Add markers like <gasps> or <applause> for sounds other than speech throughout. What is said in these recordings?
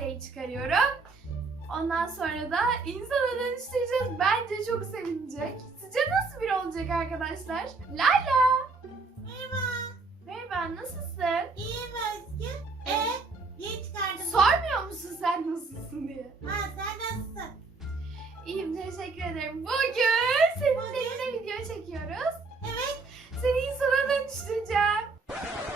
Layla'yı çıkarıyorum. Ondan sonra da insana dönüştüreceğiz. Bence çok sevinecek. Sizce nasıl biri olacak arkadaşlar? Layla! Merhaba. Merhaba nasılsın? İyiyim Özgür. E, niye çıkardın? Sormuyor musun sen nasılsın diye? Ha sen nasılsın? İyiyim teşekkür ederim. Bugün senin Bugün? eline video çekiyoruz. Evet. Seni insana dönüştüreceğim.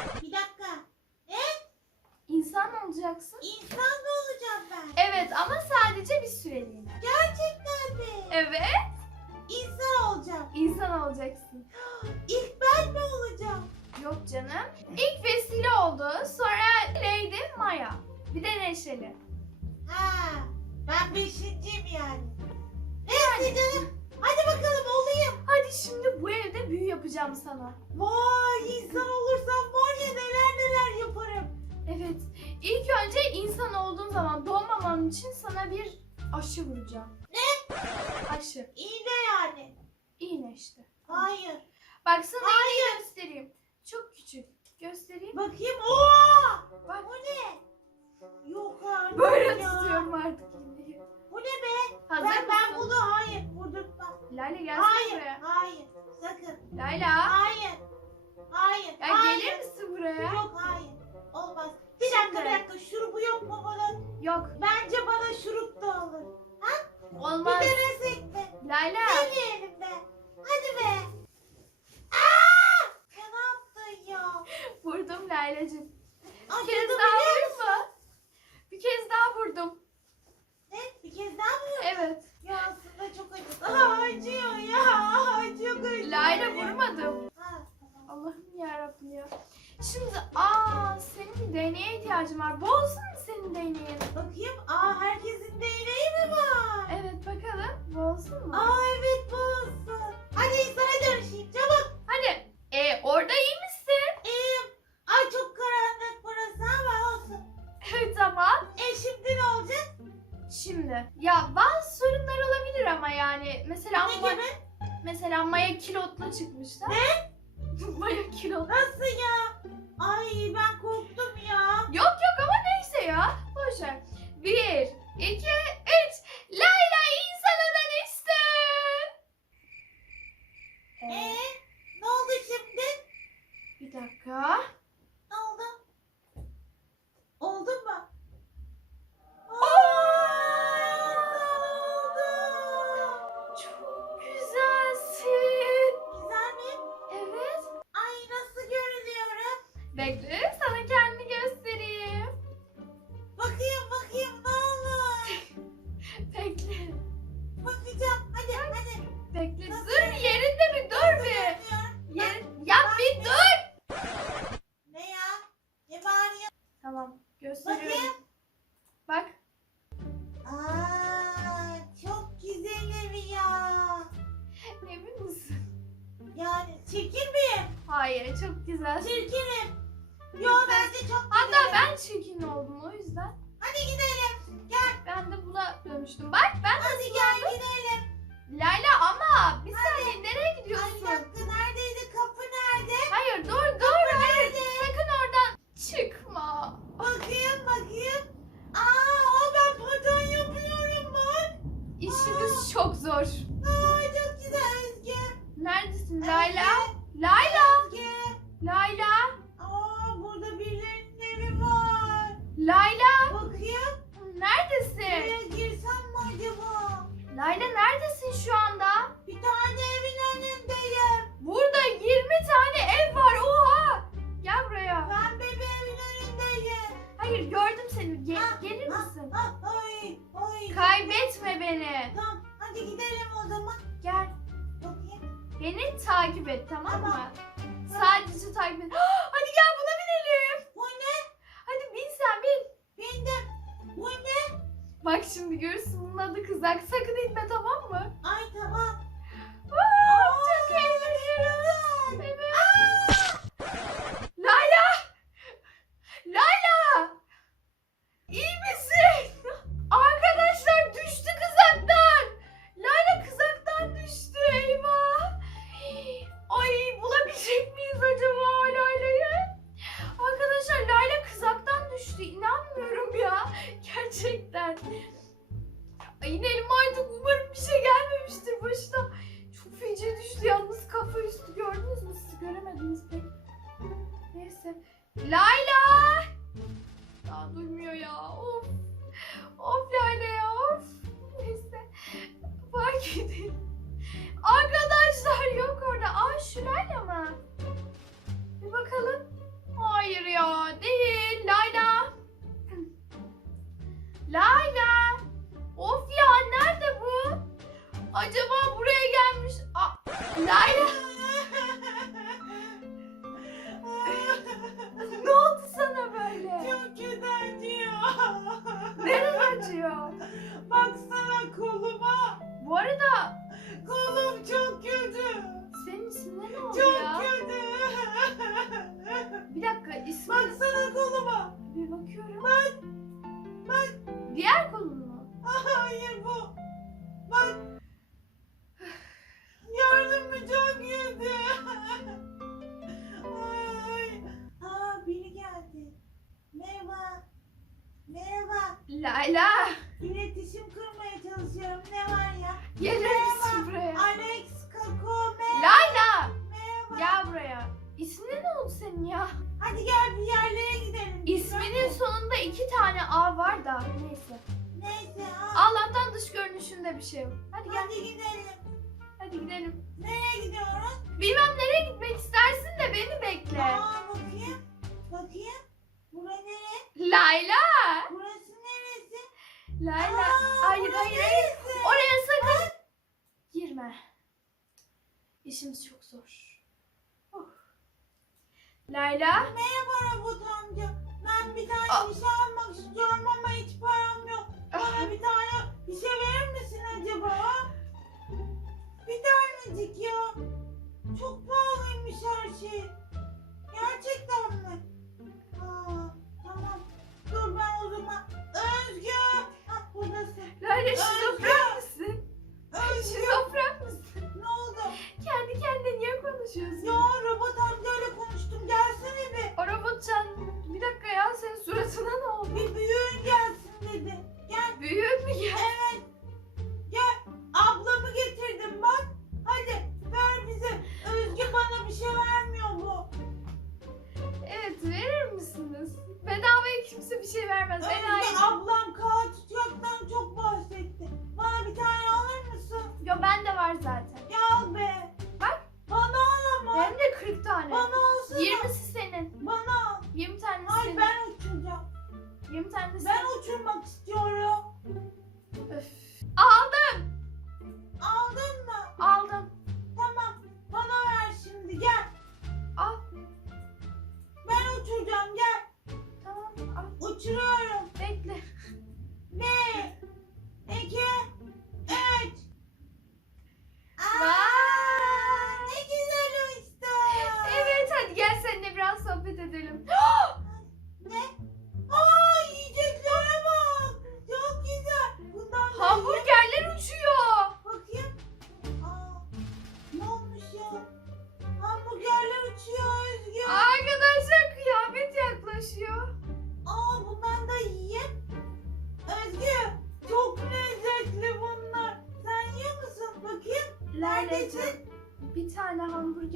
İnsan olacaksın. insan mı olacağım ben? Evet ama sadece bir süreliğine. Gerçekten mi? Evet. İnsan olacağım. insan olacaksın. <gasps> İlk ben mi olacağım? Yok canım. İlk vesile oldu. Sonra Lady Maya. Bir de Neşeli. Ha, ben beşinciyim yani. Neyse canım. Hadi bakalım olayım. Hadi şimdi bu evde büyü yapacağım sana. Vay insan olursam var ya neler neler yaparım. Evet. İlk önce insan olduğun zaman doğmaman için sana bir aşı vuracağım. Ne? Aşı. De yani. İğne işte. Hayır. Bak sana Hayır. iğneyi göstereyim. Çok küçük. Göstereyim. Bakayım. Oo! Bak. Bu ne? Yok artık Böyle ya. tutuyorum artık iğneyi. Bu ne be? Hazır ben, ben mısın? bunu hayır vurdurtmam. Layla gelsene Hayır, buraya. hayır. Sakın. Layla. Hayır. Hayır. Ya hayır. gelir misin buraya? Yok hayır. Olmaz. Bir dakika bir dakika. Şurubu yok mu bunun? Yok. Bence bana şurup da olur. Olmaz. Bir denesek mi? Layla. Deneyelim be. Hadi be. Aa! Ne yaptın ya? Vurdum Laylacığım. Bir Acıdı kez daha biliyor musun? mı? Bir kez daha vurdum. Ne? Bir kez daha mı? Evet. Ya aslında çok acıdı. Aa, acıyor ya. Çok acıyor. Layla vurmadım. Ha, tamam. Allah'ım yarabbim ya. Şimdi aa senin değneğe ihtiyacın var. Bu olsun mu senin değneğin? Bakayım. Aa herkesin değneği mi var? Evet bakalım. Bu olsun mu? Aa evet bu olsun. Hadi insana dönüşeyim çabuk. Hadi. E orada iyi misin? İyiyim. Ay çok karanlık burası ama olsun. Evet tamam. E şimdi ne olacak? Şimdi ya bazı sorunlar olabilir ama yani mesela Ne gibi? mesela Maya kilotla çıkmışlar. Ne? <laughs> Maya kilot. Nasıl ya? Ay ben korktum ya. Yok Beni takip et tamam mı? Tamam. Sadece takip et. <gasps> Hadi gel buna binelim. Bu ne? Hadi bin sen bin. Bindim. Bu ne? Bak şimdi görürsün bunun adı kızak. Sakın inme tamam mı? Layla İletişim kurmaya çalışıyorum. Ne var ya? gelir misin buraya? Alex Kako merhaba. Layla Merhaba. gel buraya. İsmin ne oldu senin ya? Hadi gel bir yerlere gidelim. İsminin sonunda iki tane A var da neyse. Neyse. aa, Allah'tan dış görünüşünde bir şey yok. Hadi gel Hadi gidelim. hadi gidelim. Nereye gidiyoruz? Bilmem nereye gitmek istersin de beni bekle. Aa bakayım. Bakayım. Bura nere? Layla. Burası? Layla. Aa, Hayır hayır hayır. Oraya sakın girme. İşimiz çok zor. Oh. Layla. Merhaba robot amca. Ben bir tane Aa. bir şey almak istiyorum ama hiç param yok. Bana bir tane bir şey verir misin acaba? Bir tanecik ya. Çok pahalıymış her şey. Gerçekten mi? Layla şizofren misin? Özgü. Şizofren misin? Ne oldu? Kendi kendine niye konuşuyorsun? Ya robot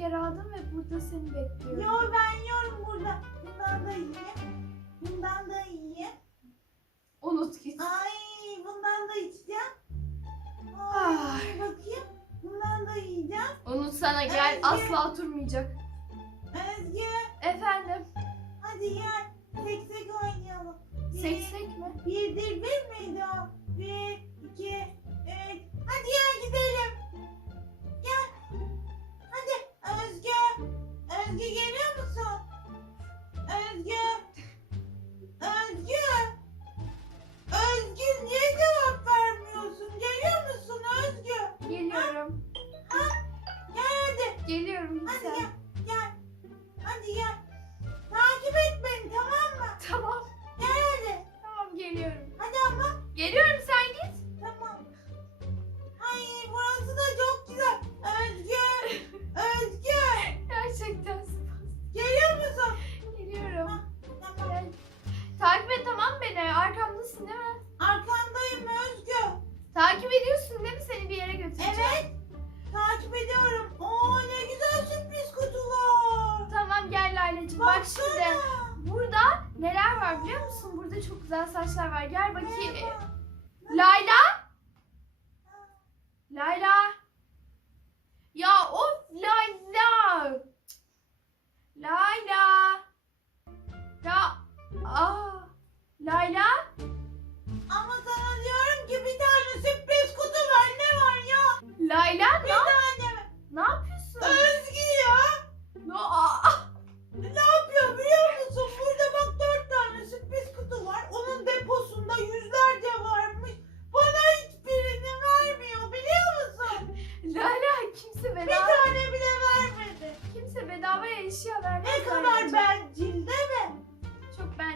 hamburger aldım ve burada seni bekliyorum. Yo ben yiyorum burada. Bundan da yiyeyim. Bundan da yiyeyim. Unut git. Ay bundan da içeceğim. Ay Ay. bakayım. Bundan da yiyeceğim. Unut sana gel Özge. asla oturmayacak. Özgür Efendim hadi gel. Seksek oynayalım. Seksek mi? Birdir bir miydi o? Özgür geliyor musun? Özgür. Özgür. Özgür niye cevap vermiyorsun? Geliyor musun Özgür? Geliyorum. Gel hadi. Geliyorum Hadi. Gel. Saçlar var. Gel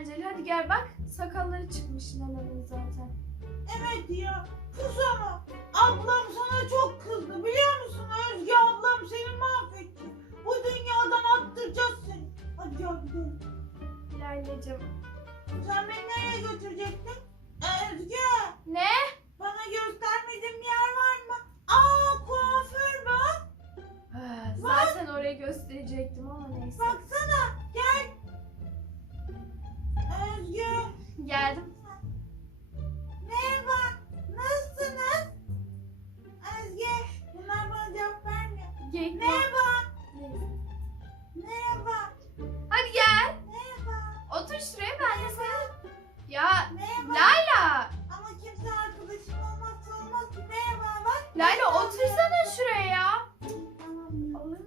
Bencil. Hadi gel bak. Sakalları çıkmış Nana'nın zaten. Evet ya. Pusana. Ablam sana çok kızdı biliyor musun? Özge ablam seni mahvetti. Bu dünyadan attıracağız seni. Hadi gel gidelim. Laylacığım. Sen beni nereye götürecektin? Özge. Ne? Layla otursana şuraya. Olur?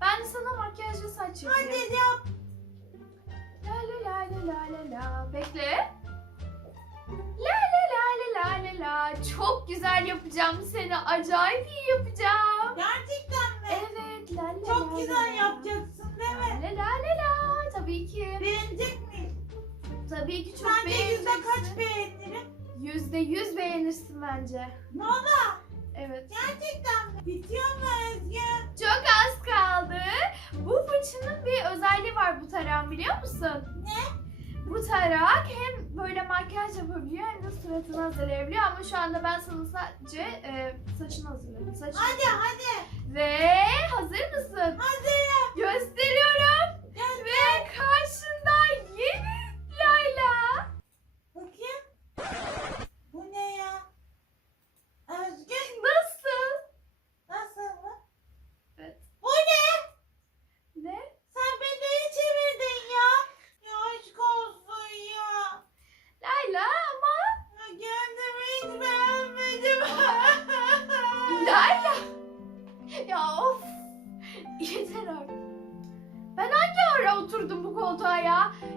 Ben de sana makyajlı saç yapayım. Hadi yap. La la la la la la. Bekle. La la la la la la la. Çok güzel yapacağım seni. Acayip iyi yapacağım. Gerçekten mi? Evet la la Çok la güzel la. yapacaksın değil mi? La la la la. Tabii ki. Beğenecek miyim? Tabii ki çok Sence yüzde kaç beğeneceksin. beğenirim? Yüzde yüz beğenirsin bence. Valla Evet. gerçekten mi? Bitiyor mu Özge? Çok az kaldı. Bu fırçanın bir özelliği var bu tarağın biliyor musun? Ne? Bu tarak hem böyle makyaj yapabiliyor hem de suratını hazırlayabiliyor ama şu anda ben sana sadece e, saçını hazırladım. Saçını. Hadi hadi. Ve hazır mısın? Hazırım. Gösteriyorum. Gel. Ve karşında yeni Layla. Bakayım.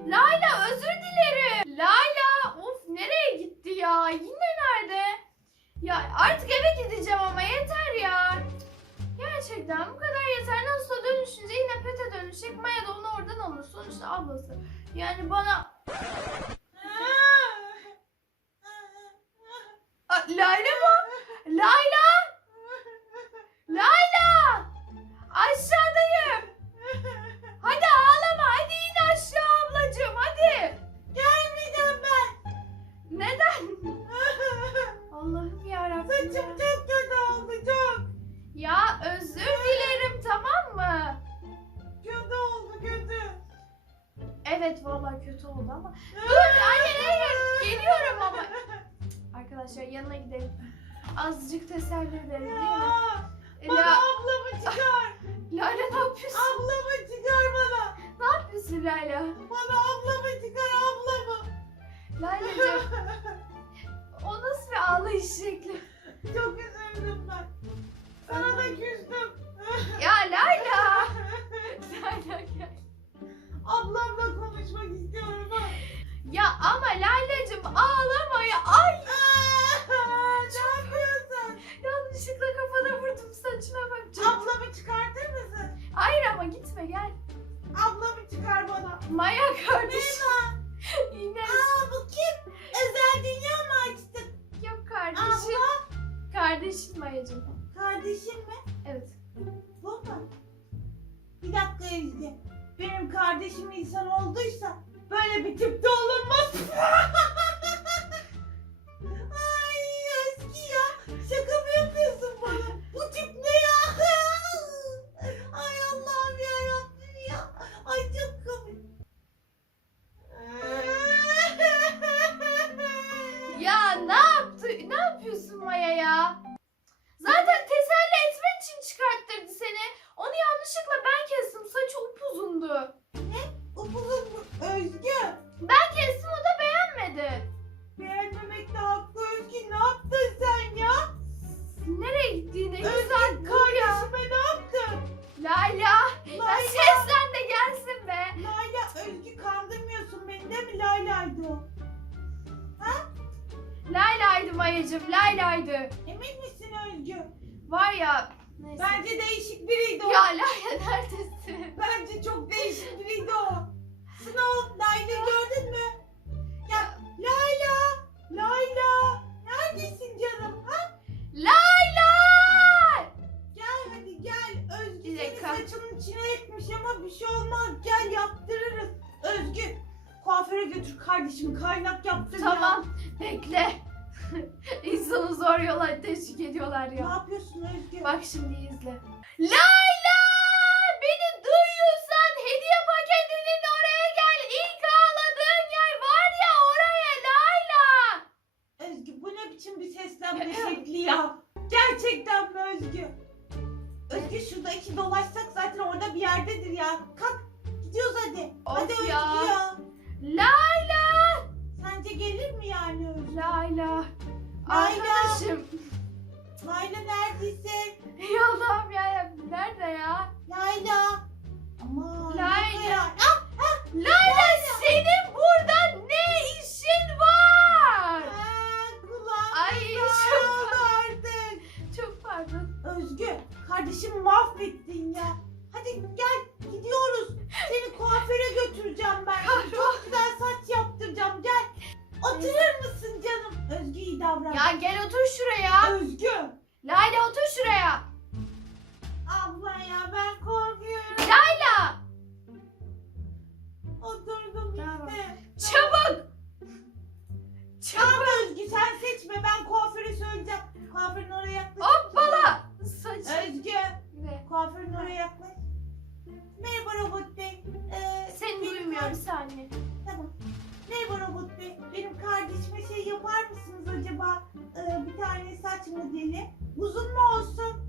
Layla özür dilerim. Layla of nereye gitti ya? Yine nerede? Ya artık eve gideceğim ama yeter ya. Gerçekten bu kadar yeter. Nasılsa dönüşünce yine Pete dönüşecek. Maya da onu oradan alır. Sonuçta ablası. Yani bana... Layla? Bana ablamı çıkar ablamı. Layla'cığım <laughs> o nasıl bir ağlayış şekli? çok üzüldüm ben. Sana da küstüm. Ya Layla! Layla <laughs> gel. Ablamla konuşmak istiyorum ben. Ya ama Layla'cığım ağlama ya. Ay ne bana. Maya kardeşim. Neyma? Yine Aa bu kim? Özel dünya mı açtık? yok kardeşim. Abla. Kardeşim Maya'cığım. Kardeşim mi? Evet. Bu mu? Bir dakika Ezgi. Benim kardeşim insan olduysa böyle bir tipte olunmaz. <laughs> Yeah. Kardeşim kaynak yaptır ya. Tamam. Bekle. <laughs> İnsanı zor yola teşvik ediyorlar Ne ya. yapıyorsun Özgü? Bak şimdi izle. Layla! Beni duyuyorsan hediye paketinin oraya gel. İlk ağladığın yer var ya oraya Layla. Özgü bu ne biçim bir seslenme şekli ya? Gerçekten mi Özgü? Özgü şurada iki dolaşsak zaten orada bir yerdedir ya. Kalk gidiyoruz hadi. hadi Of Özgü ya. ya. Layla! Gelir mi yani Özgü? Layla. Layla. Arkadaşım. Layla neredesin? Ya Allah'ım ya nerede ya? Layla. Aman. Layla. ya? Ah, Layla senin burada ne işin var? ah, Ay sağ çok, artık. çok pardon. Özgü kardeşimi mahvettin ya. Hadi gel gidiyoruz. Seni kuaföre götüreceğim ben. Çok güzel saç yaptıracağım gel. Oturur musun canım? Özgü iyi davran. Ya gel otur şuraya. Özgü. Layla otur şuraya. Abla ya ben korkuyorum. Layla. Oturdum Tamam. işte. Çabuk. Tamam Çabuk. Özgü sen seçme ben kuaföre söyleyeceğim. Kuaförün oraya yaklaş. Hoppala. Saç. Özgü Ne? kuaförün oraya yaklaş. Merhaba robot bey. Ee, Seni benim duymuyor bir kar- saniye. Tamam. Merhaba robot bey. Benim kardeşime şey yapar mısınız acaba? Ee, bir tane saç modeli. Uzun mu olsun?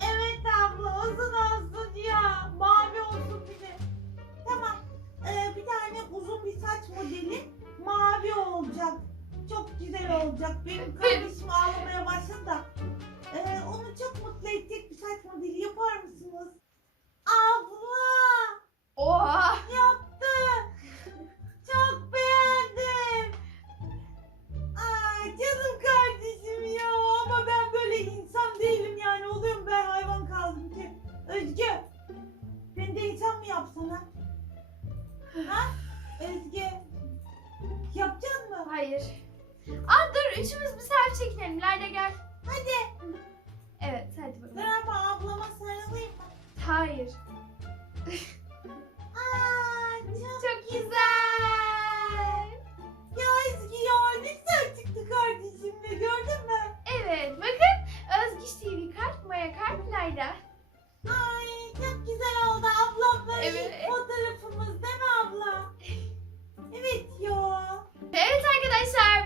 Evet abla uzun olsun ya. Aa dur üçümüz bir selfie çekinelim. Layla gel. Hadi. Evet hadi bakalım. Ben ama ablama sarılayım mı? Hayır. <laughs> Aa, çok, çok güzel. Ya Ezgi ya ne güzel çıktı kardeşimle gördün mü? Evet bakın Özgüç TV kart, Maya kart, Layla. Ay çok güzel oldu ablam böyle evet. fotoğrafımız değil mi abla? <laughs> evet ya. Evet arkadaşlar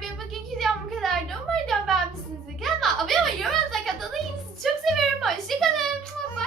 videolarda umarım devam etmişsinizdir. Kanalıma abone olmayı, yorumlarınıza katılmayı. Çok seviyorum. Hoşçakalın. Bye.